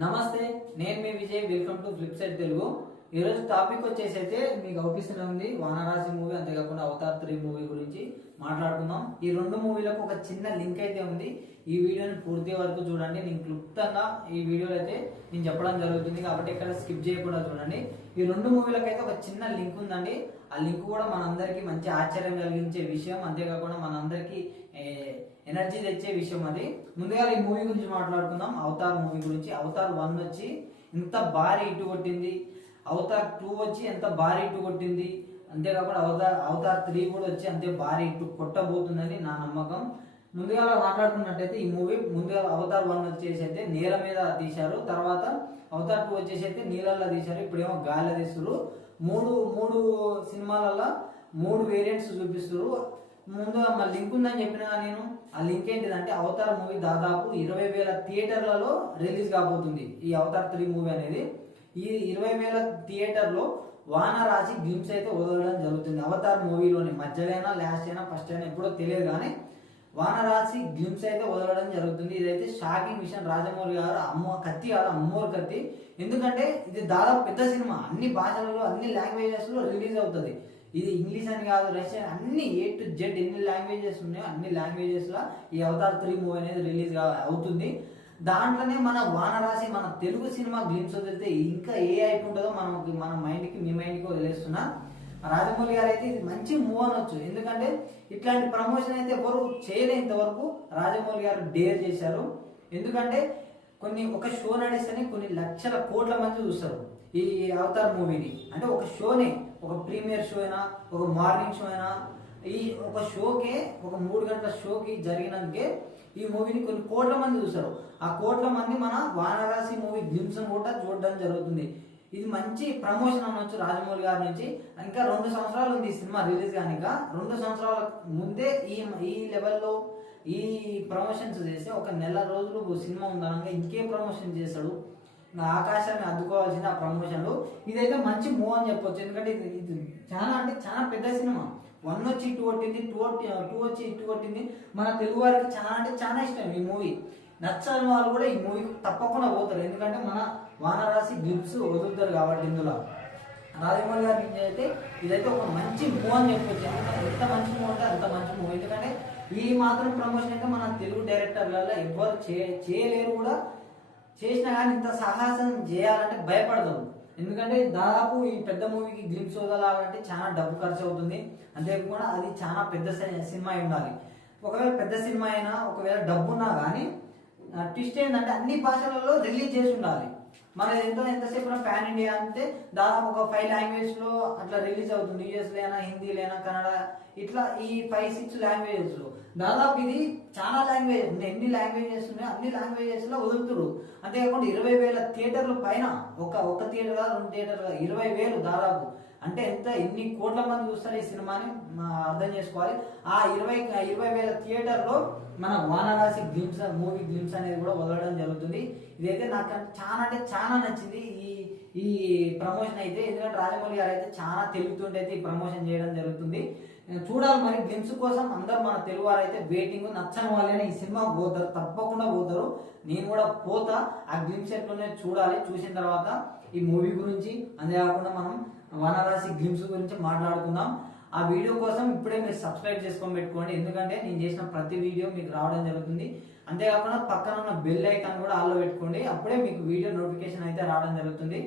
నమస్తే, నేను మీ Vijay. Welcome to Flipsight Telugu. ఈరోజు టాపిక్ వచ్చేసి అయితే మీకు అవుపిస్తూనే ఉంది వానరాశి మూవీ, అంతేకాకుండా అవతార్ 3 మూవీ గురించి మాట్లాడుకుందాం. ఈ రెండు మూవీలకు ఒక చిన్న లింక్ అయితే ఉంది. ఈ వీడియోని పూర్తి వరకు చూడండి. నేను క్లుప్తంగా ఈ వీడియోలో అయితే నేను చెప్పడం జరుగుతుంది కాబట్టి ఇక్కడ స్కిప్ చేయకుండా చూడండి. ఈ రెండు మూవీలకు అయితే ఒక చిన్న లింక్ ఉందండి. ఆ లింక్ కూడా మనందరికీ మంచి ఆశ్చర్యం కలిగించే విషయం, అంతేకాకుండా మనందరికీ ఎనర్జీ తెచ్చే విషయం. అది ముందుగా ఈ మూవీ గురించి మాట్లాడుకుందాం. అవతార్ మూవీ గురించి. అవతార్ 1 వచ్చి ఇంత భారీ ఇటు కొట్టింది, అవతార్ 2 వచ్చి ఎంత భారీ ఇటు కొట్టింది, అంతేకాకుండా అవతార్ 3 కూడా వచ్చి అంతే భారీ ఇటు కొట్టబోతుందని నా నమ్మకం. ముందుగా మాట్లాడుకున్నట్టయితే ఈ మూవీ ముందుగా అవతార్ 1 వచ్చేసి అయితే నేల మీద తీశారు, తర్వాత అవతార్ 2 వచ్చేసి అయితే నీళ్ళల్లో తీశారు, ఇప్పుడేమో గాలిలో తీస్తారు. మూడు సినిమాలలో 3 వేరియంట్స్ చూపిస్తారు. ముందుగా మా లింక్ ఉందని చెప్పిన నేను. ఆ లింక్ ఏంటిదంటే అవతార్ మూవీ దాదాపు 20,000 థియేటర్లలో రిలీజ్ కాబోతుంది. ఈ అవతార్ 3 మూవీ అనేది ఈ 20,000 థియేటర్లో వానరాశి గ్లిమ్స్ అయితే వదలడం జరుగుతుంది. అవతార్ మూవీలోని మధ్యలైనా లాస్ట్ అయినా ఫస్ట్ అయినా ఎప్పుడో తెలియదు కానీ వానరాశి గ్లిమ్స్ అయితే వదలడం జరుగుతుంది. ఇదైతే షాకింగ్ విషయం. రాజమౌళి గారు కత్తి కాదు, అమ్మోరు కత్తి. ఎందుకంటే ఇది దాదాపు పెద్ద సినిమా, అన్ని భాషలలో అన్ని లాంగ్వేజెస్ లో రిలీజ్ అవుతుంది. ఇది ఇంగ్లీష్ అని కాదు, రష్యన్, అన్ని A to Z ఎన్ని లాంగ్వేజెస్ ఉన్నాయో అన్ని లాంగ్వేజెస్ లో ఈ అవతార్ 3 మూవీ అనేది రిలీజ్ అవుతుంది. దాంట్లోనే మన వానరాశి మన తెలుగు సినిమా గ్లిమ్స్ వదిలితే ఇంకా ఏ హైప్ ఉంటుందో మన మైండ్కి మీ మైండ్కి వదిలేస్తున్నా. రాజమౌళి గారు అయితే ఇది మంచి మూవ్ అనొచ్చు. ఎందుకంటే ఇట్లాంటి ప్రమోషన్ అయితే ఎవరు చేయలే ఇంతవరకు. రాజమౌళి గారు డేర్ చేశారు. ఎందుకంటే ఒక షో నడిస్తేనే కొన్ని లక్షల కోట్ల మంది చూస్తారు ఈ అవతార్ మూవీని. అంటే ఒక షోనే, ఒక ప్రీమియర్ షో అయినా, ఒక మార్నింగ్ షో అయినా, ఈ ఒక షోకే, ఒక 3 గంటల షోకి జరిగినందుకే ఈ మూవీని కొన్ని కోట్ల మంది చూస్తారు. ఆ కోట్ల మంది మన వానరాశి మూవీ గ్లిమ్స్ కూడా చూడడం జరుగుతుంది. ఇది మంచి ప్రమోషన్ అనొచ్చు రాజమౌళి గారి నుంచి. ఇంకా 2 సంవత్సరాలు ఉంది ఈ సినిమా రిలీజ్ కానీ. 2 సంవత్సరాల ముందే ఈ లెవెల్లో ఈ ప్రమోషన్స్ చేస్తే ఒక నెల రోజులు సినిమా ఉందనగా ఇంకేం ప్రమోషన్ చేస్తాడు. ఆకాశాన్ని అద్దుకోవాల్సిన ఆ ప్రమోషన్లు. ఇదైతే మంచి మూవ్ అని చెప్పొచ్చు. ఎందుకంటే ఇది చాలా అంటే చాలా పెద్ద సినిమా. 1 వచ్చి ఇటు కొట్టింది, 2 వచ్చి ఇటు కొట్టింది. మన తెలుగు వారికి చాలా అంటే చాలా ఇష్టం ఈ మూవీ. నచ్చని వాళ్ళు కూడా ఈ మూవీకి తప్పకుండా పోతారు. ఎందుకంటే మన వానరాశి గ్లిప్స్ వదులుతారు కాబట్టి. ఇందులో రాజమౌళి గారి నుంచి అయితే ఇదైతే ఒక మంచి మూవ్ అని చెప్పొచ్చు. ఎంత మంచి మూవ్ అంటే అంత మంచి మూవ్. ఎందుకంటే ఈ మాత్రం ప్రమోషన్ అయితే మన తెలుగు డైరెక్టర్లలో ఎవ్వరు చేయలేరు కూడా. చేసినా కానీ ఇంత సాహసం చేయాలంటే భయపడతారు. ఎందుకంటే దాదాపు ఈ పెద్ద మూవీకి గ్లిమ్స్ వదలాలంటే చాలా డబ్బు ఖర్చు అవుతుంది. అంతేకాకుండా అది చాలా పెద్ద సినిమా అయి ఉండాలి. ఒకవేళ పెద్ద సినిమా అయినా, ఒకవేళ డబ్బున్నా కానీ ట్విస్ట్ ఏంటంటే అన్ని భాషలలో రిలీజ్ చేసి ఉండాలి. మన ఎంతసేపు పాన్ ఇండియా అంటే దాదాపు ఒక 5 లాంగ్వేజ్ లో అట్లా రిలీజ్ అవుతుంది. యూఎస్ లేనా, హిందీలేనా, కన్నడ, ఇట్లా ఈ 5-6 లాంగ్వేజెస్ లో దాదాపు ఇది చాలా లాంగ్వేజ్ ఉన్నాయి. ఎన్ని లాంగ్వేజెస్ ఉన్నాయి అన్ని లాంగ్వేజెస్ లో వదులుతురు. అంతేకాకుండా 20,000 థియేటర్లు పైన, ఒక థియేటర్ కాదు, 2 థియేటర్ కాదు, 20,000 దాదాపు. అంటే ఎన్ని కోట్ల మంది చూస్తారు ఈ సినిమాని అర్థం చేసుకోవాలి. ఆ 20,000 థియేటర్లో మన వానరాశి గ్లిమ్స్ మూవీ గ్లిమ్స్ అనేది కూడా వదలడం జరుగుతుంది. ఇదైతే నాకు చాలా అంటే చాలా నచ్చింది ఈ ప్రమోషన్ అయితే. ఎందుకంటే రాజమౌళి గారు అయితే చాలా తెలుగుతుంటే అయితే ఈ ప్రమోషన్ చేయడం జరుగుతుంది. చూడాలి మరి గ్లిమ్స్ కోసం. అందరూ మన తెలుగు వారు అయితే వెయిటింగ్. నచ్చని వాళ్ళైనా ఈ సినిమా పోతారు, తప్పకుండా పోతారు. నేను కూడా పోతా. ఆ గ్లిమ్స్ ఎట్లునే చూడాలి. చూసిన తర్వాత ఈ మూవీ గురించి, అంతేకాకుండా మనం వానరాశి గ్లిమ్స్ గురించి మాట్లాడుకుందాం. ఆ వీడియో కోసం ఇప్పుడే మీరు సబ్స్క్రైబ్ చేసుకొని పెట్టుకోండి. ఎందుకంటే నేను చేసిన ప్రతి వీడియో మీకు రావడం జరుగుతుంది. అంతేకాకుండా పక్కన ఉన్న బెల్ ఐకాన్ కూడా ఆల్లో పెట్టుకోండి. అప్పుడే మీకు వీడియో నోటిఫికేషన్ అయితే రావడం జరుగుతుంది.